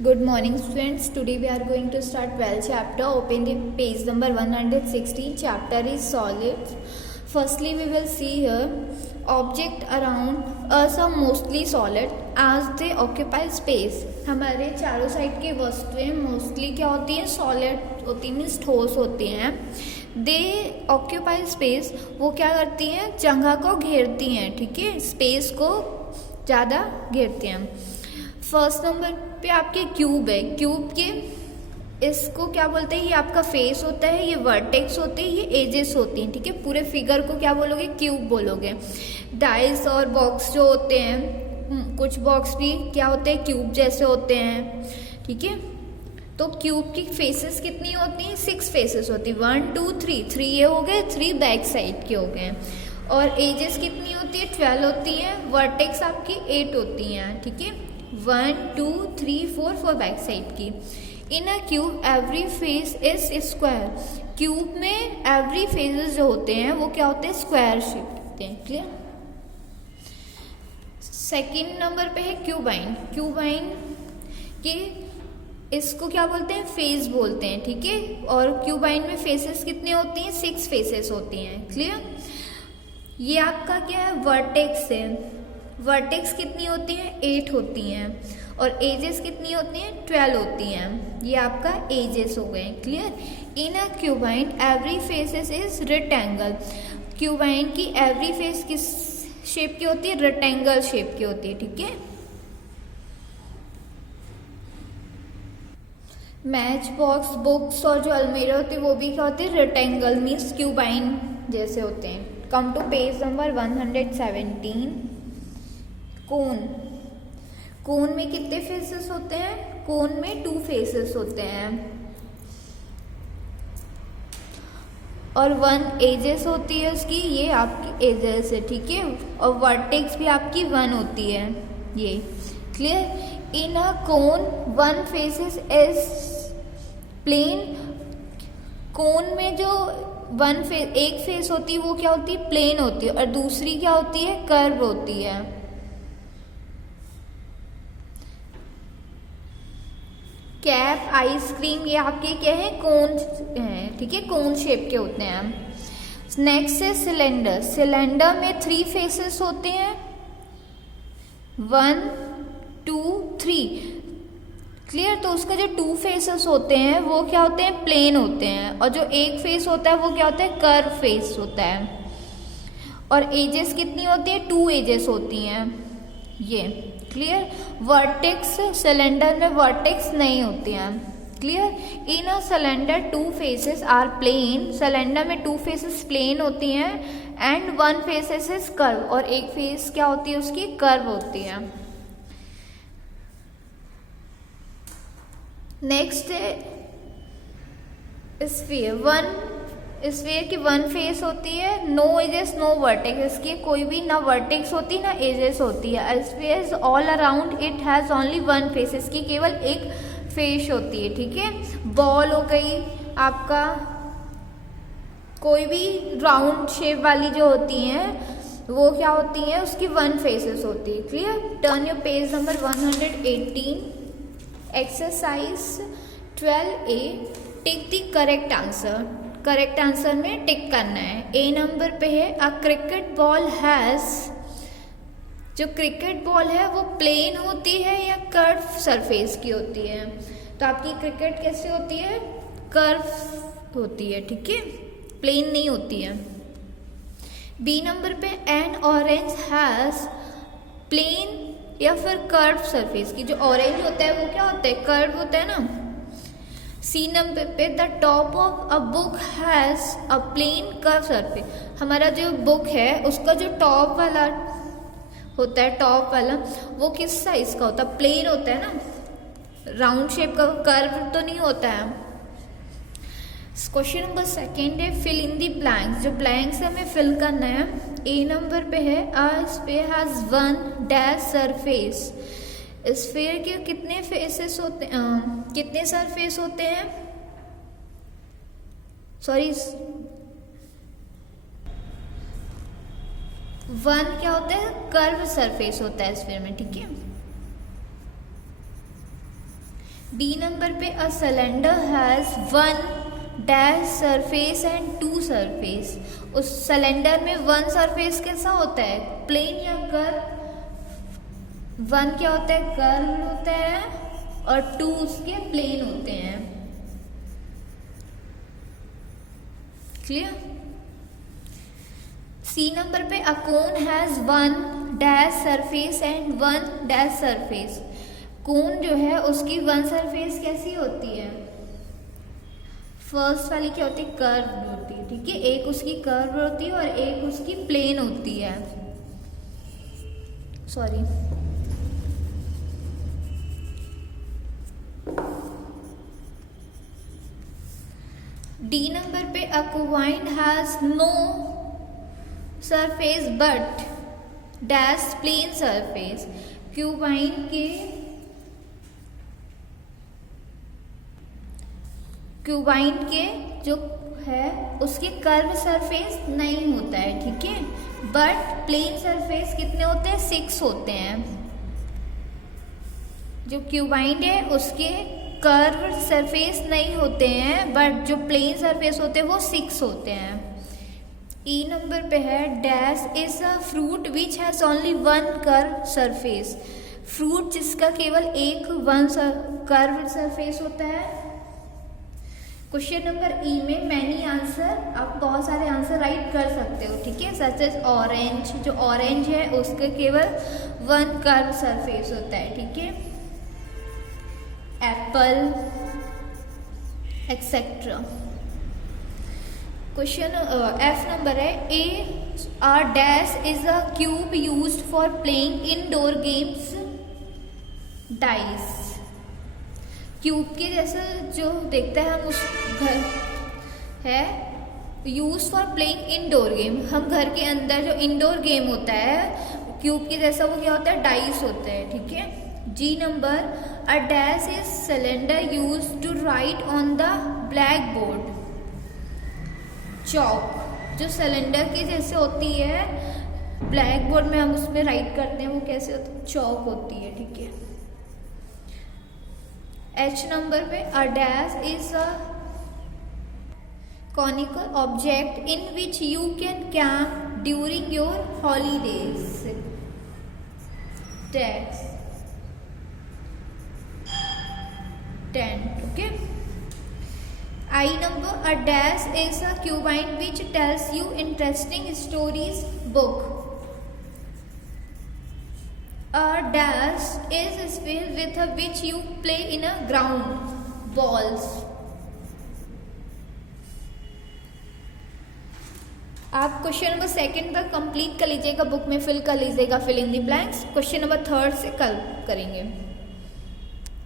Good morning students. Today we are going to start 12th chapter. Open the page number 116. Chapter is solids. Firstly we will see here object around us are mostly solid as they occupy space. हमारे चारों side की वस्तुएं mostly क्या होती हैं? Solid होती, means ठोस होती हैं. दे ऑक्यूपाई स्पेस, वो क्या करती हैं? जगह को घेरती हैं. ठीक है, स्पेस को ज़्यादा घेरती हैं. फर्स्ट नंबर पे आपके क्यूब है. क्यूब के इसको क्या बोलते हैं? ये आपका फेस होता है, ये वर्टेक्स होते हैं, ये एजेस होती हैं. ठीक है, पूरे फिगर को क्या बोलोगे? क्यूब बोलोगे. डाइस और बॉक्स जो होते हैं, कुछ बॉक्स भी क्या होते हैं? क्यूब जैसे होते हैं. ठीक है, तो क्यूब की फेसेस कितनी होती हैं? 6 फेसेस होती है. 1 2 3 3 ये हो गए, 3 बैक साइड के हो गए. और एजेस कितनी होती है? 12 होती हैं. वर्टेक्स आपकी 8 होती हैं. ठीक है, 1 2 3 4 4 बैक साइड की. In a cube every face is square. Cube में एवरी फेसेस जो होते हैं वो क्या होते हैं? स्क्वायर शेप होते हैं. क्लियर. सेकेंड नंबर पे है क्यूबाइन. क्यूबाइन के इसको क्या बोलते हैं? फेस बोलते हैं. ठीक है, और क्यूबाइन में फेसेस कितनी होती हैं? 6 फेसेस होती हैं. क्लियर. ये आपका क्या है? वर्टेक्स है. वर्टेक्स कितनी होती हैं? 8 होती हैं. और एजेस कितनी होती हैं? 12 होती हैं. ये आपका एजेस हो गए. Clear. In a cuboid every faces is rectangle. Cuboid की एवरी फेस किस शेप की होती है? रेक्टेंगल शेप की होती है. ठीक है. मैच बॉक्स, बुक्स और जो अलमीरा होती है वो भी क्या होती है? रेक्टेंगल, मीन्स क्यूबाइन जैसे होते हैं. Come to page number 117. Cone. Cone में कितने फेसेस होते हैं? कोन में 2 फेसेस होते हैं और 1 एजेस होती है उसकी. ये आपकी एजेस है. ठीक है, और वर्टेक्स भी आपकी 1 होती है. ये clear. In a cone 1 faces is plane. Cone में जो एक फेस होती है वो क्या होती है? प्लेन होती है. और दूसरी क्या होती है? कर्व होती है. कैप, आइसक्रीम, ये आपके क्या है? कोन है. ठीक है, कोन शेप के होते हैं. नेक्स्ट है सिलेंडर. सिलेंडर में 3 फेसेस होते हैं. 1 2 3. क्लियर. तो उसका जो 2 फेसेस होते हैं वो क्या होते हैं? प्लेन होते हैं. और जो एक फेस होता है वो क्या होता है? कर्व फेस होता है. और एजेस कितनी होती है? 2 एजेस होती हैं. ये क्लियर. वर्टेक्स, सिलेंडर में वर्टेक्स नहीं होती हैं. Clear. In a cylinder 2 faces are plane. Cylinder में 2 फेसेस प्लेन होती हैं एंड 1 फेसेस इज कर्व. और एक फेस क्या होती है? उसकी कर्व होती है. नेक्स्ट है स्फीयर. स्फीयर की 1 फेस होती है. No edges no vertex. इसकी कोई भी ना वर्टेक्स होती ना एजेस होती है. Sphere is all around it has only 1 face. इसकी केवल एक फेस होती है. ठीक है. बॉल हो गई आपका, कोई भी राउंड शेप वाली जो होती हैं वो क्या होती है? उसकी 1 फेसेस होती है. Clear. Turn your page number 118. Exercise 12A. Tick the correct answer. Correct answer में टिक करना है. ए नंबर पे है अ क्रिकेट बॉल हैज. जो क्रिकेट बॉल है वो प्लेन होती है या कर्व सरफेस की होती है? तो आपकी क्रिकेट कैसी होती है? कर्व होती है. ठीक है, प्लेन नहीं होती है. बी नंबर पे एन ऑरेंज हैज प्लेन या फिर कर्व सरफेस की. जो ऑरेंज होता है वो क्या होता है? कर्व होता है ना. सी नंबर पे the top of a book has a plane curve surface. हमारा जो बुक है उसका जो टॉप वाला होता है, टॉप वाला, वो किस साइज का होता है? प्लेन होता है ना, राउंड शेप का. कर्व तो नहीं होता है. क्वेश्चन नंबर 2 है फिल इन दी ब्लैंक्स. जो ब्लैंक्स हमें फिल करना है. ए नंबर पे है a sphere has 1 dash surface. Sphere के कितने फेसेस होते हैं? कितने सरफेस होते हैं? सॉरी, 1 क्या होता है? कर्व सरफेस होता है स्फीयर में. ठीक है. डी नंबर पे a cylinder has one dash surface and two surface. उस सिलेंडर में वन सरफेस कैसा होता है, प्लेन या कर्व? वन क्या होता है, कर्व होता है, और टू उसके प्लेन होते हैं। क्लियर? सी नंबर पे a cone has one dash surface and one dash surface. Cone जो है उसकी वन सरफेस कैसी होती है, फर्स्ट वाली क्या होती है, कर्व होती है, ठीक है। एक उसकी कर्व होती है और एक उसकी प्लेन होती है। सॉरी, डी नंबर पे a cuboid has no surface but dash plane surface. Cuboid के जो है उसके कर्व सरफेस नहीं होता है, ठीक है, बट प्लेन सरफेस कितने होते हैं, 6 होते हैं। जो क्यूबाइड है उसके कर्व सरफेस नहीं होते हैं, बट जो प्लेन सरफेस होते हैं वो 6 होते हैं। ई नंबर पे है dash is a fruit which has only one curve surface. Fruit जिसका केवल एक वन कर्व सरफेस होता है। क्वेश्चन नंबर ई में मैनी आंसर, आप बहुत सारे आंसर राइट कर सकते हो, ठीक है। सच एज ऑरेंज, जो ऑरेंज है उसका केवल वन कर्व सरफेस होता है, ठीक है। Apple etcetera. Question F number है A R dash is a cube used for playing indoor games dice. Cube के जैसा जो देखते हैं हम उस घर है use for playing indoor game. हम घर के अंदर जो इंडोर गेम होता है क्यूब के जैसा वो क्या होता है, डाइस होते हैं, ठीक है। G number a dash is cylinder use to write on the blackboard. Chalk जो सिलेंडर की जैसे होती है, ब्लैक बोर्ड में हम उसमें राइट करते हैं, वो कैसे होती है, चौक होती है, ठीक है। एच नंबर पे अ dash is a conical object in which you can camp during your holidays. Tax tent, okay. I number a dash is a cuboid which tells you interesting stories book. A dash is a sphere with which you play in a ground, balls. आप question number 2 पर complete कर लीजिएगा, book में fill कर लीजिएगा, fill in the blanks. Question number 3 से कल करेंगे।